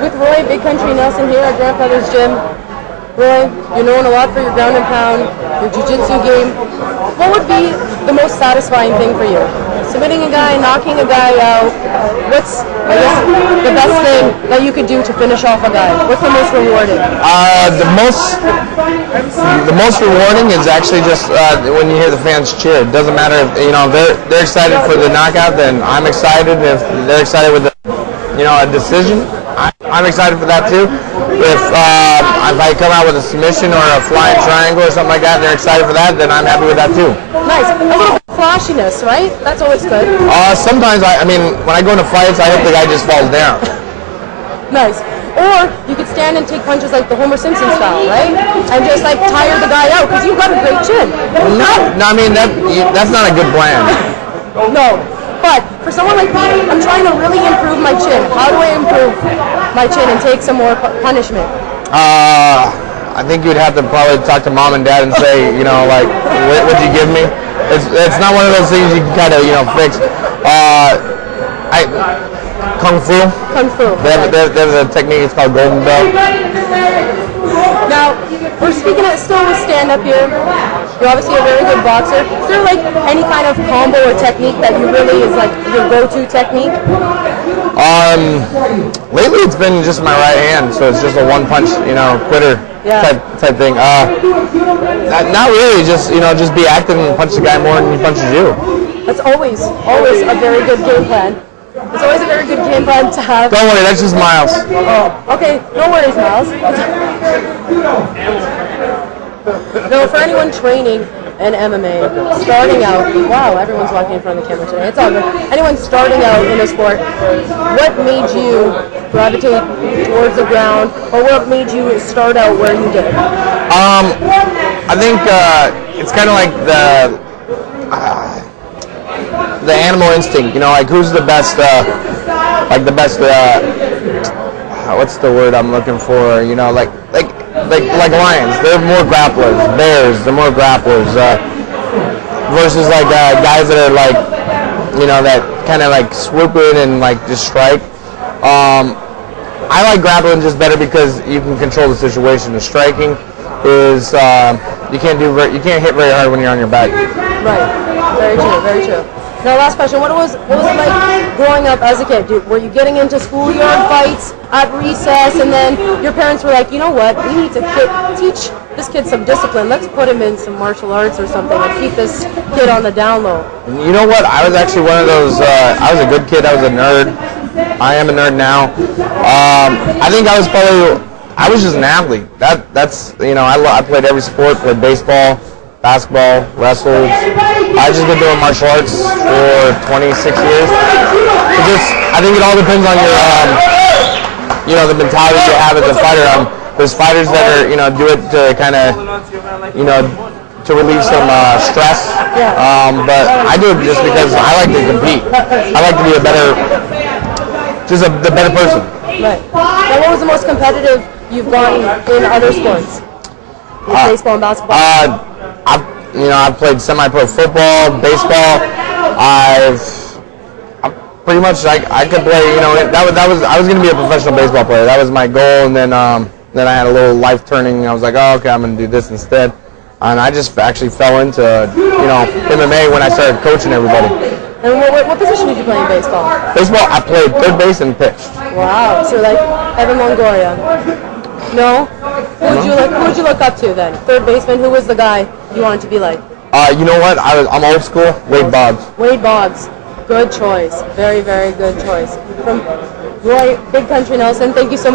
With Roy, Big Country Nelson here at Grandfather's Gym. Roy, you're known a lot for your ground and pound, your jiu-jitsu game. What would be the most satisfying thing for you? Submitting a guy, knocking a guy out. What's, I guess, the best thing that you could do to finish off a guy? What's the most rewarding? The most rewarding is actually just when you hear the fans cheer. It doesn't matter if they're excited for the knockout, then I'm excited. If they're excited with a decision, I'm excited for that too. If I come out with a submission or a flying triangle or something like that, and they're excited for that, then I'm happy with that too. Nice. A little flashiness, right? That's always good. Sometimes, when I go into fights, I hope the guy just falls down. Nice. Or you could stand and take punches like the Homer Simpson style, right? And just like tire the guy out because you've got a great chin. No, that's not a good plan. No. But for someone like me, I'm trying to really improve my chin. How do I improve my chin and take some more punishment? I think you'd have to probably talk to mom and dad and say, what'd you give me? It's not one of those things you can kind of, fix. Kung Fu. Kung Fu. There's a technique, it's called Golden Belt. Now, we're speaking still with stand-up here. You're obviously a very good boxer. Is there like any kind of combo or technique that you really is like your go-to technique? Lately it's been just my right hand, so it's just a one-punch, quitter type thing. Not really, just be active and punch the guy more than he punches you. That's always a very good game plan. It's always a very good game plan to have. Don't worry, that's just Miles. Oh, okay. No worries, Miles. No, for anyone training in MMA, starting out, wow, everyone's walking in front of the camera today. It's all good. Anyone starting out in a sport, what made you gravitate towards the ground, or what made you start out where you did? I think it's kind of like the animal instinct, like who's the best, what's the word I'm looking for, like lions, they're more grapplers, bears, they're more grapplers, versus like guys that are like, that kind of like swoop in and like just strike. I like grappling just better because you can control the situation. The striking is, you can't hit very hard when you're on your back. Right, very true, very true. Now, last question. What was it like growing up as a kid? Were you getting into schoolyard fights at recess, and then your parents were like, you know what, we need to teach this kid some discipline. Let's put him in some martial arts or something and keep this kid on the down low. You know what? I was actually one of those, I was a good kid. I was a nerd. I am a nerd now. I think I was just an athlete. That's I played every sport, played baseball, basketball, wrestled. I've just been doing martial arts for 26 years. I think it all depends on your, the mentality you have as a fighter. There's fighters that are, do it to kind of, to relieve some stress. But I do it just because I like to compete. I like to be the better person. Right. Now, what was the most competitive you've gotten in other sports? Baseball and basketball? I've played semi-pro football, baseball. I pretty much I could play. I was going to be a professional baseball player. That was my goal, and then I had a little life turning. I was like, oh, okay, I'm going to do this instead. And I just actually fell into MMA when I started coaching everybody. And what position did you play in baseball? Baseball, I played third base and pitched. Wow, so you're like Evan Longoria. No? Who would you look up to then? Third baseman, who was the guy you wanted to be like? You know what? I'm old school. Wade Boggs. Wade Boggs. Good choice. Very, very good choice. From Roy, Big Country Nelson, thank you so much.